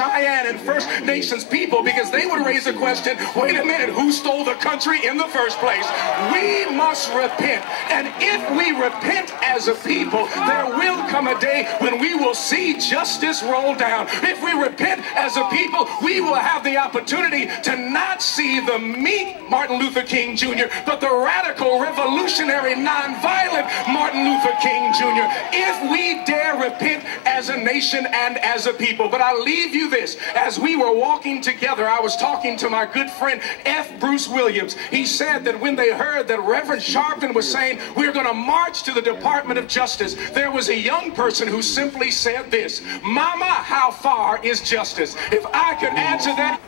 Cheyenne and First Nations people, because they would raise the question, wait a minute, who stole the country in the first place? We must repent. And if we repent as a people, there will come a day when we will see justice roll down. If we repent as a people, we will have the opportunity to not see the meek Martin Luther King Jr., but the radical, revolutionary, nonviolent Martin Luther King Jr. If we dare repent as a nation and as a people. But I leave you this. As we were walking together, I was talking to my good friend F. Bruce Williams. He said that when they heard that Reverend Sharpton was saying, we're going to march to the Department of Justice, there was a young person who simply said this, Mama, how far is justice? If I could answer that.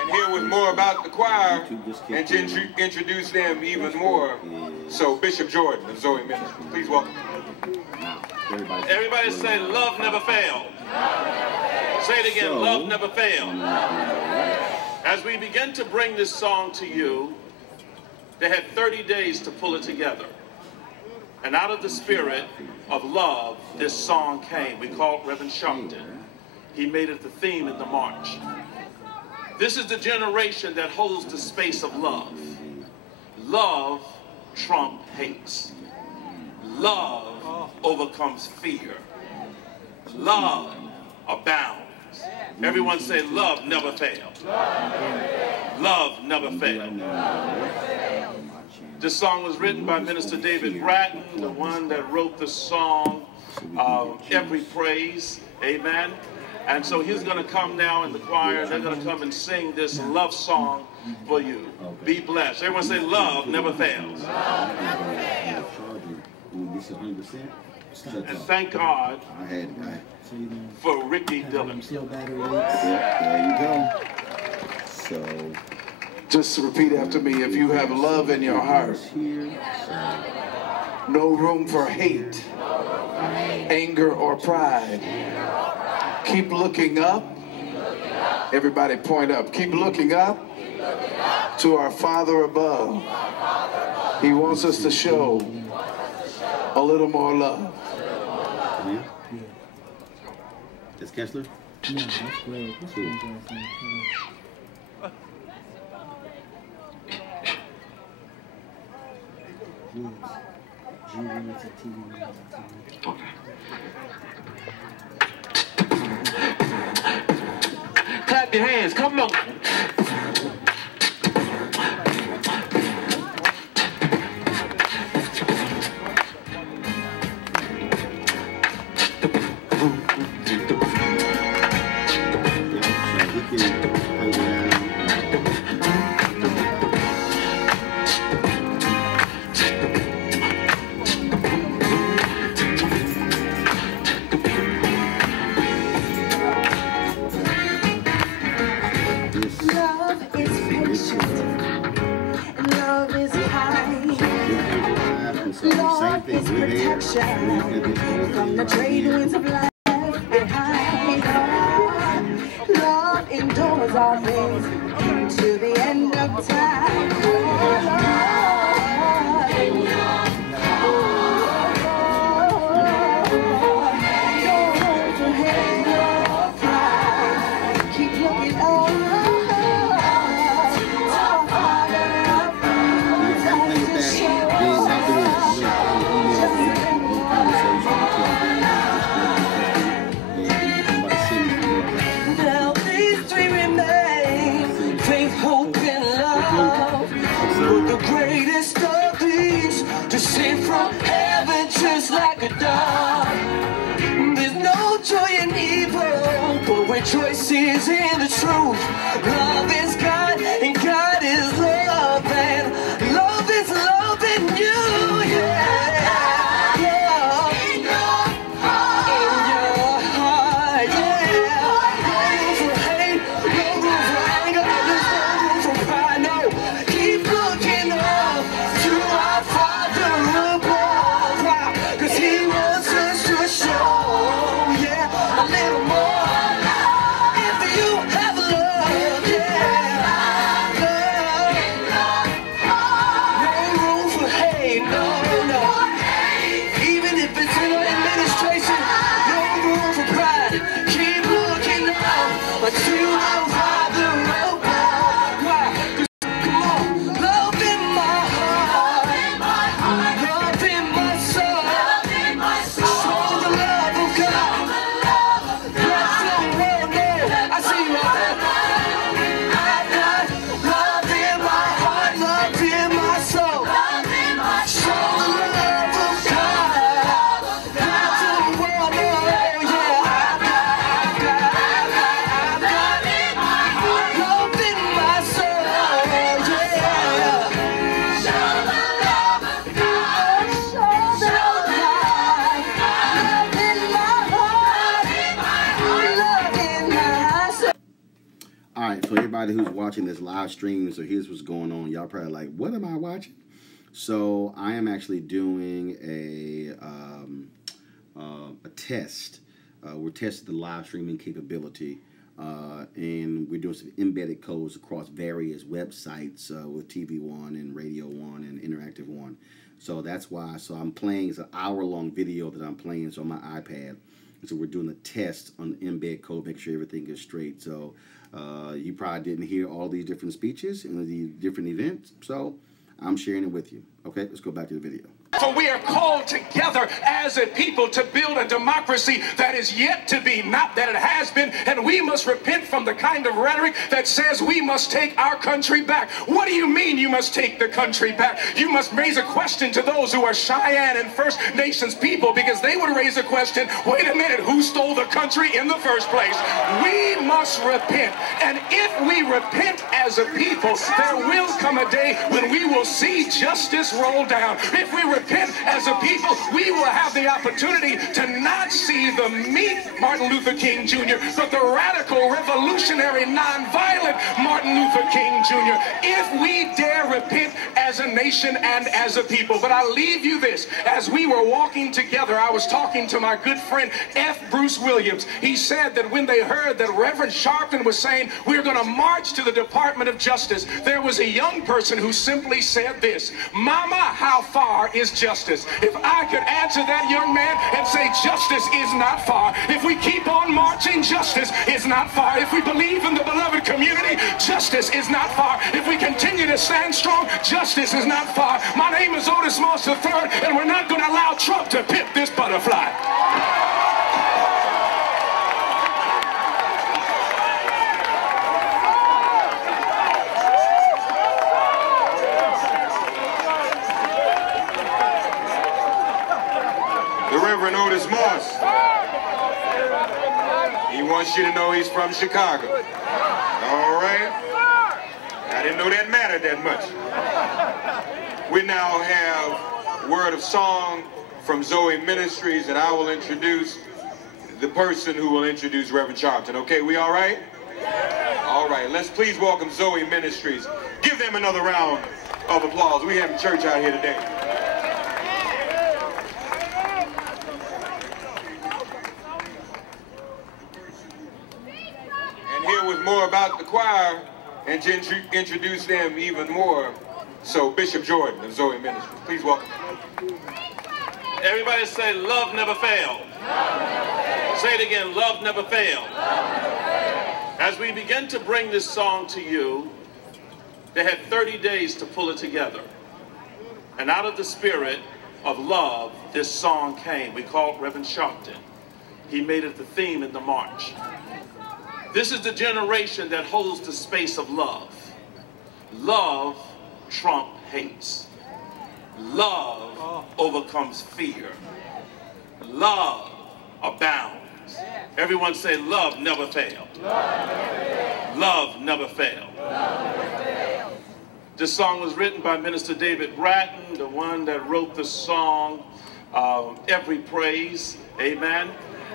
And here was more about the choir, and to introduce them even more. So Bishop Jordan of Zoe Ministry, please welcome. Everybody say, love never fails. Say it again, love never fails. As we begin to bring this song to you, they had 30 days to pull it together. And out of the spirit of love, this song came. We called Reverend Sharpton. He made it the theme in the march. This is the generation that holds the space of love. Love trumps hate. Love overcomes fear. Love abounds. Everyone say, love never fails. Love never fails. This song was written by Minister David Bratton, the one that wrote the song, Every Praise, amen. And so he's going to come now in the choir, and they're going to come and sing this love song for you. Be blessed. Everyone say, love never fails. And thank God for Ricky Dillon. There you go. So, just repeat after me. If you have love in your heart, no room for hate, anger, or pride. Keep looking up. Everybody point up. Keep looking up to our Father above. He wants us to show a little more love. Yeah. That's Kessler? No, that's great. Okay. Clap your hands, come on. Lord is protection from the trade winds of life behind. Love endures all things to the end of time. Like a dog, there's no joy in evil, but rejoices in the truth. Love is God, and God is love, and love is love in you, yeah. Love in your heart, yeah. No room for hate, no room for anger, there's no room for pride, no. Keep looking up to our Father above, 'cause He wants us to show, yeah, a little more. If you have love, yeah. right, so everybody who's watching this live stream, so here's what's going on. Y'all probably like, what am I watching? So I am actually doing a test. We're testing the live streaming capability, and we're doing some embedded codes across various websites with TV One and Radio One and Interactive One. So that's why. So I'm playing. It's an hour-long video that I'm playing. So on my iPad. And so we're doing a test on the embed code, make sure everything is straight. So you probably didn't hear all these different speeches and the different events. So I'm sharing it with you. Okay, let's go back to the video. For we are called together as a people to build a democracy that is yet to be, not that it has been, and we must repent from the kind of rhetoric that says we must take our country back. What do you mean you must take the country back? You must raise a question to those who are Cheyenne and First Nations people, because they would raise a question, wait a minute, who stole the country in the first place? We must repent, and if we repent as a people, there will come a day when we will see justice roll down. If we repent as a people, we will have the opportunity to not see the meek Martin Luther King Jr., but the radical, revolutionary, nonviolent Martin Luther King Jr. If we dare repent as a nation and as a people. But I leave you this. As we were walking together, I was talking to my good friend F. Bruce Williams. He said that when they heard that Reverend Sharpton was saying we're going to march to the Department of Justice, there was a young person who simply said this, Mama, how far is justice? If I could answer that young man and say justice is not far. If we keep on marching, justice is not far. If we believe in the beloved community, justice is not far. If we continue to stand strong, justice is not far. My name is Otis Moss III, and we're not going to allow Trump to pimp this butterfly. Reverend Otis Moss. He wants you to know he's from Chicago. All right? I didn't know that mattered that much. We now have Word of Song from Zoe Ministries, and I will introduce the person who will introduce Reverend Sharpton. Okay, we all right? All right, let's please welcome Zoe Ministries. Give them another round of applause. We have church out here today. More about the choir and to introduce them even more. So Bishop Jordan of Zoe Ministries, please welcome. Everybody say, love never failed. Say it again, love never failed. As we begin to bring this song to you, they had 30 days to pull it together. And out of the spirit of love, this song came. We called Reverend Sharpton. He made it the theme in the march. This is the generation that holds the space of love. Love, Trump hates. Love overcomes fear. Love abounds. Everyone say, love never failed. Love never failed. This song was written by Minister David Bratton, the one that wrote the song, Every Praise, amen.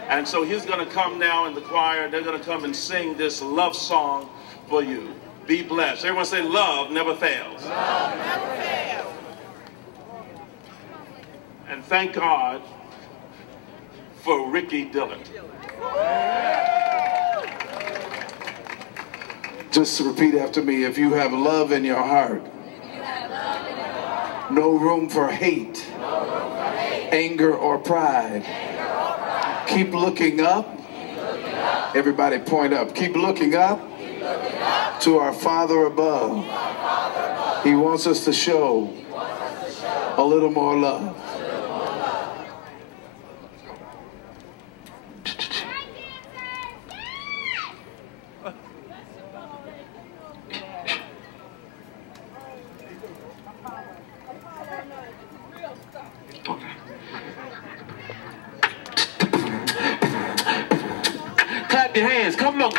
And so he's going to come now in the choir. They're going to come and sing this love song for you. Be blessed. Everyone say, love never fails. Love never fails. And thank God for Ricky Dillon. Just repeat after me. If you have love in your heart, no room for hate, anger, or pride. Keep looking up. Everybody point up. Keep looking up to our Father above. He wants us to show a little more love. Clap your hands, come on.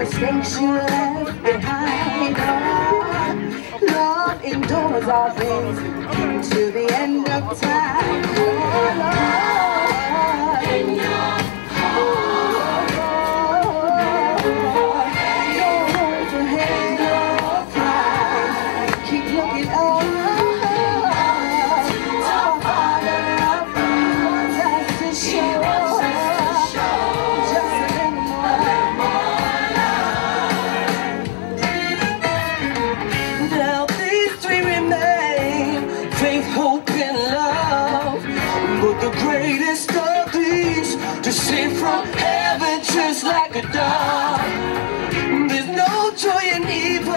mistakes you left behind. Love endures all things to the end of time. Oh, Lord, in your heart, no room for hate or pride. Keep looking up. From heaven just like a dove. There's no joy in evil,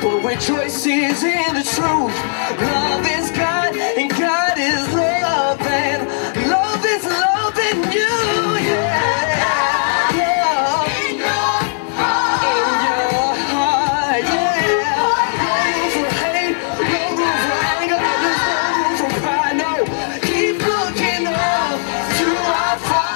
but rejoices in the truth. Love is God, and God is love, and love is love in you, yeah. In your heart, yeah. No room for hate, no room for anger, there's no room for pride, no. Keep looking up to our Father.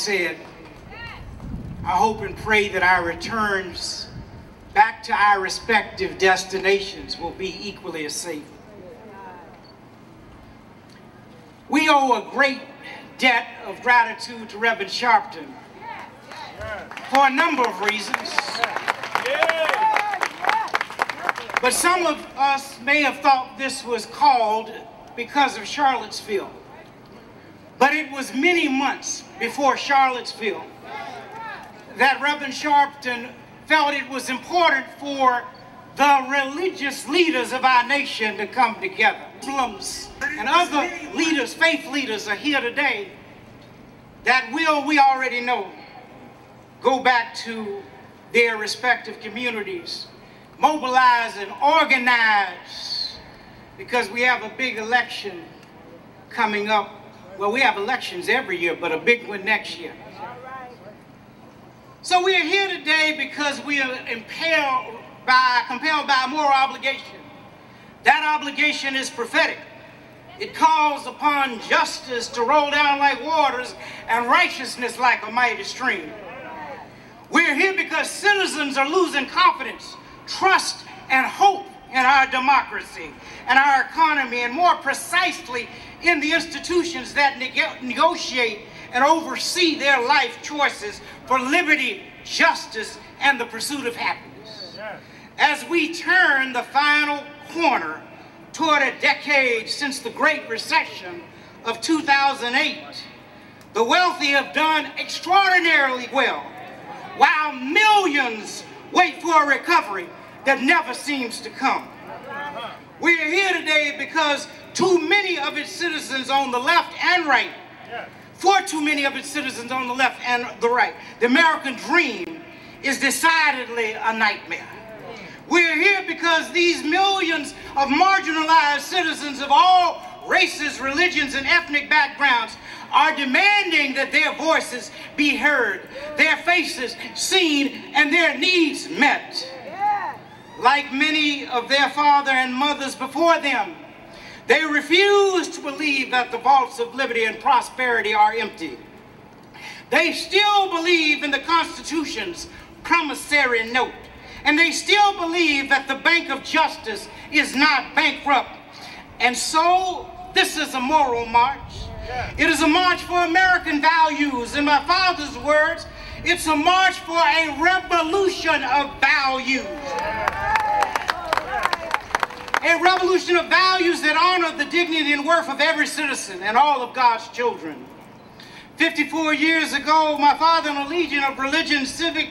Said, I hope and pray that our returns back to our respective destinations will be equally as safe. We owe a great debt of gratitude to Reverend Sharpton for a number of reasons. But some of us may have thought this was called because of Charlottesville. But it was many months before Charlottesville that Reverend Sharpton felt it was important for the religious leaders of our nation to come together. Muslims and other leaders, faith leaders, are here today that will, we already know, go back to their respective communities, mobilize and organize, because we have a big election coming up. Well, we have elections every year, but a big one next year. So we are here today because we are compelled by a moral obligation. That obligation is prophetic. It calls upon justice to roll down like waters and righteousness like a mighty stream. We're here because citizens are losing confidence, trust, and hope in our democracy and our economy, and more precisely in the institutions that negotiate and oversee their life choices for liberty, justice, and the pursuit of happiness. As we turn the final corner toward a decade since the Great Recession of 2008, the wealthy have done extraordinarily well, while millions wait for a recovery that never seems to come. We are here today because too many of its citizens on the left and right, for too many of its citizens on the left and the right, the American dream is decidedly a nightmare. We're here because these millions of marginalized citizens of all races, religions, and ethnic backgrounds are demanding that their voices be heard, their faces seen, and their needs met. Like many of their fathers and mothers before them, they refuse to believe that the vaults of liberty and prosperity are empty. They still believe in the Constitution's promissory note, and they still believe that the Bank of Justice is not bankrupt. And so, this is a moral march. It is a march for American values. In my father's words, it's a march for a revolution of values. A revolution of values that honor the dignity and worth of every citizen and all of God's children. 54 years ago, my father and a legion of religious, civic,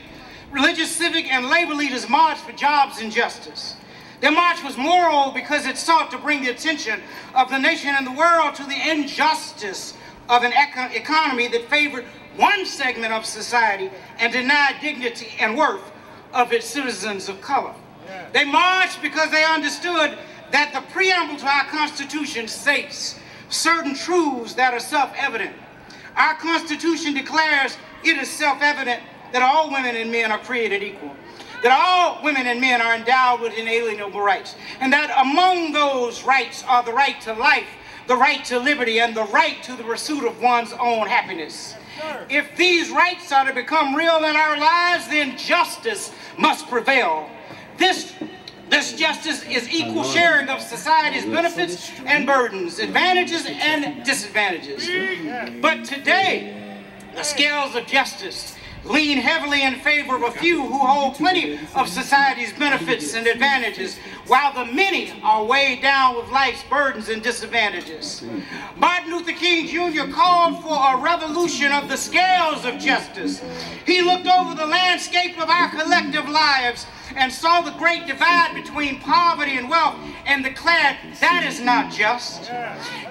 and labor leaders marched for jobs and justice. Their march was moral because it sought to bring the attention of the nation and the world to the injustice of an economy that favored one segment of society and denied dignity and worth of its citizens of color. They marched because they understood that the preamble to our Constitution states certain truths that are self-evident. Our Constitution declares it is self-evident that all women and men are created equal, that all women and men are endowed with inalienable rights, and that among those rights are the right to life, the right to liberty, and the right to the pursuit of one's own happiness. If these rights are to become real in our lives, then justice must prevail. This justice is equal sharing of society's benefits and burdens, advantages and disadvantages. But today, the scales of justice lean heavily in favor of a few who hold plenty of society's benefits and advantages, while the many are weighed down with life's burdens and disadvantages. Martin Luther King Jr. called for a revolution of the scales of justice. He looked over the landscape of our collective lives and saw the great divide between poverty and wealth and declared that is not just.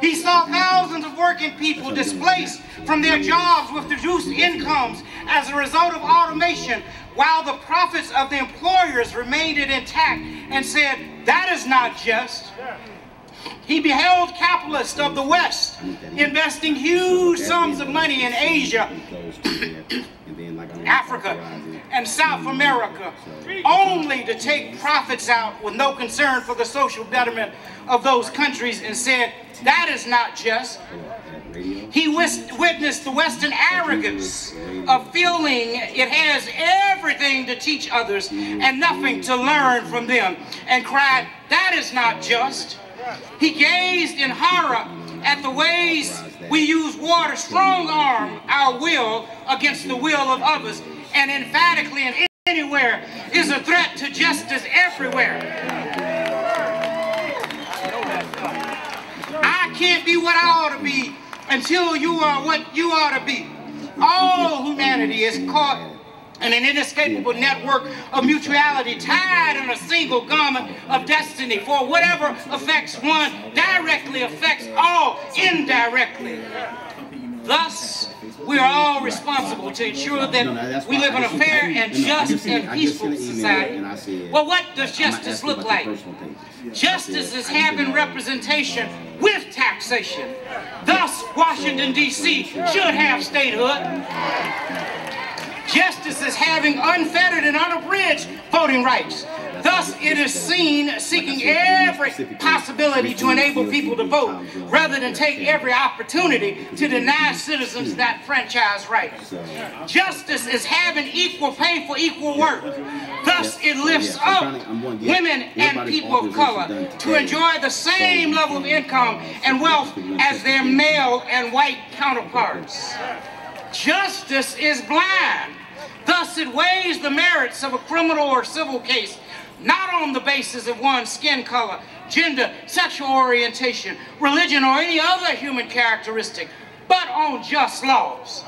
He saw thousands of working people displaced from their jobs with reduced incomes as a result of automation, while the profits of the employers remained intact, and said that is not just. He beheld capitalists of the West investing huge sums of money in Asia, Africa, and South America, only to take profits out with no concern for the social betterment of those countries, and said, that is not just. He witnessed the Western arrogance of feeling it has everything to teach others and nothing to learn from them, and cried, that is not just. He gazed in horror at the ways we use war to strong-arm our will against the will of others, and emphatically and anywhere is a threat to justice everywhere. I can't be what I ought to be until you are what you ought to be. All humanity is caught in an inescapable network of mutuality, tied in a single garment of destiny, for whatever affects one directly affects all indirectly. Thus, we are all responsible to ensure that we live in a fair and just and peaceful society. Well, what does justice look like? Justice is having representation with taxation. Thus, Washington, D.C. should have statehood. Justice is having unfettered and unabridged voting rights. Thus, it is seen seeking every possibility to enable people to vote, rather than take every opportunity to deny citizens that franchise right. Justice is having equal pay for equal work. Thus, it lifts up women and people of color to enjoy the same level of income and wealth as their male and white counterparts. Justice is blind. Thus, it weighs the merits of a criminal or civil case not on the basis of one's skin color, gender, sexual orientation, religion, or any other human characteristic, but on just laws.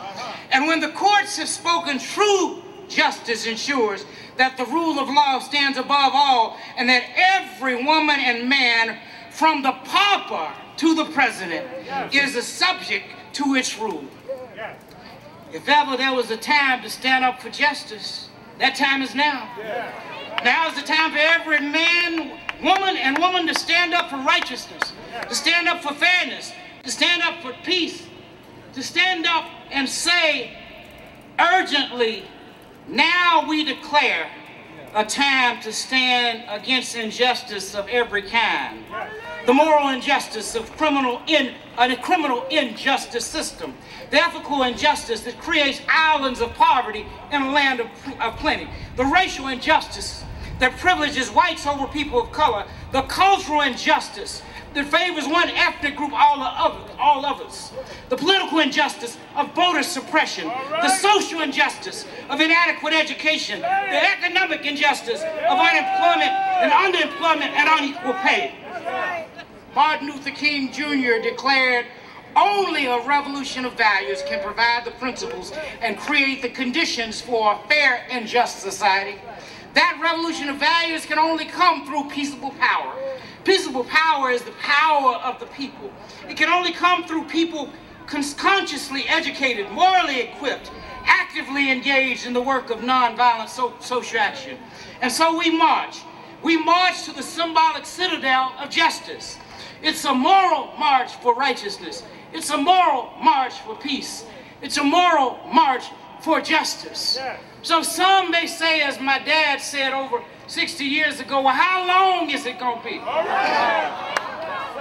And when the courts have spoken, true justice ensures that the rule of law stands above all, and that every woman and man, from the pauper to the president, is a subject to its rule. If ever there was a time to stand up for justice, that time is now. Now is the time for every man, woman, and woman to stand up for righteousness, to stand up for fairness, to stand up for peace, to stand up and say urgently, now we declare a time to stand against injustice of every kind. The moral injustice of a criminal injustice system. The ethical injustice that creates islands of poverty in a land of plenty. The racial injustice that privileges whites over people of color. The cultural injustice that favors one ethnic group all others. The political injustice of voter suppression. The social injustice of inadequate education. The economic injustice of unemployment and underemployment and unequal pay. Martin Luther King Jr. declared, only a revolution of values can provide the principles and create the conditions for a fair and just society. That revolution of values can only come through peaceable power. Peaceable power is the power of the people. It can only come through people consciously educated, morally equipped, actively engaged in the work of nonviolent social action. And so we march. We march to the symbolic citadel of justice. It's a moral march for righteousness. It's a moral march for peace. It's a moral march for justice. So some may say, as my dad said over 60 years ago, well, how long is it going to be?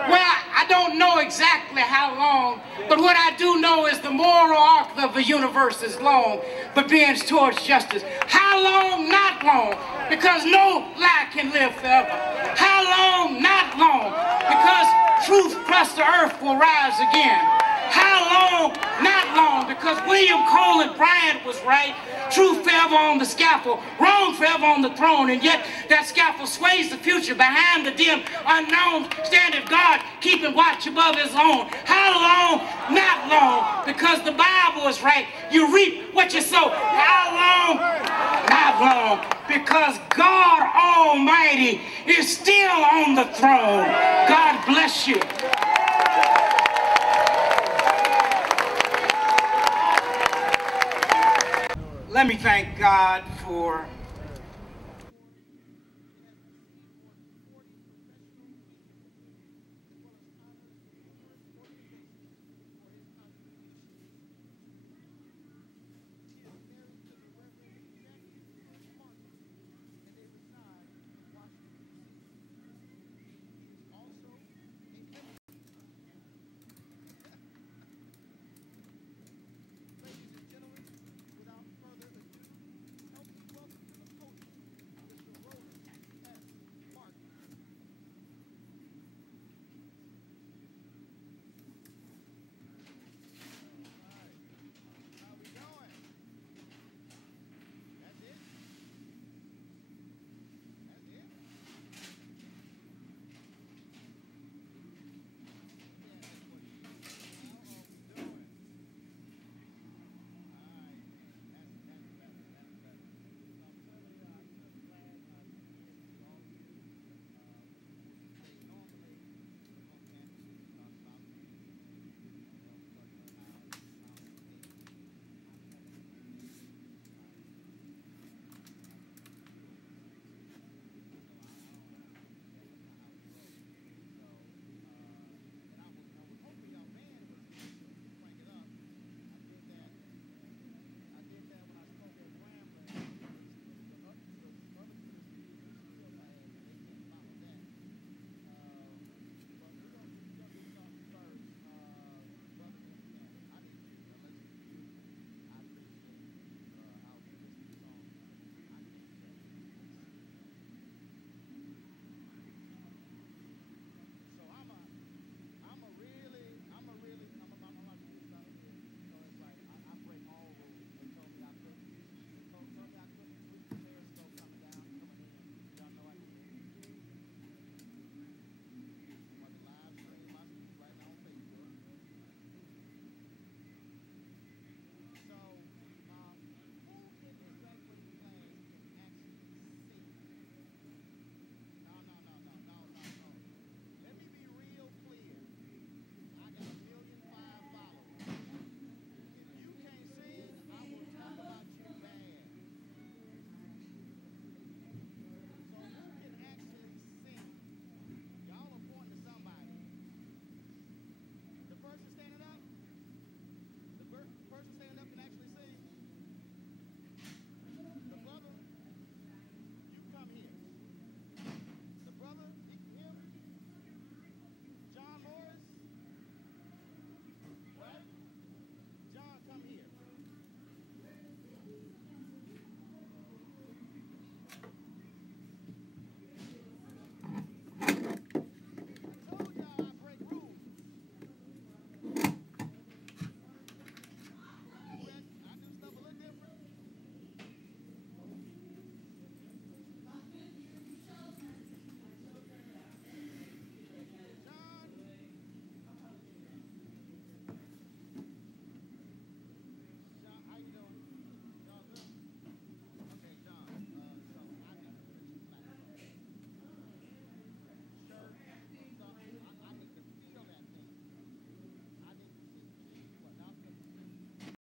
Well, I don't know exactly how long, but what I do know is the moral arc of the universe is long, but bends towards justice. How long? Not long, because no lie can live forever. How long? Not long, because truth plus the earth will rise again. How long? Not long, because William Colin Bryant was right. Truth forever on the scaffold, wrong forever on the throne, and yet that scaffold sways the future behind the dim unknown. Standeth God, keeping watch above his own. How long? Not long, because the Bible is right. You reap what you sow. How long? Not long, because God Almighty is still on the throne. God bless you. Let me thank God for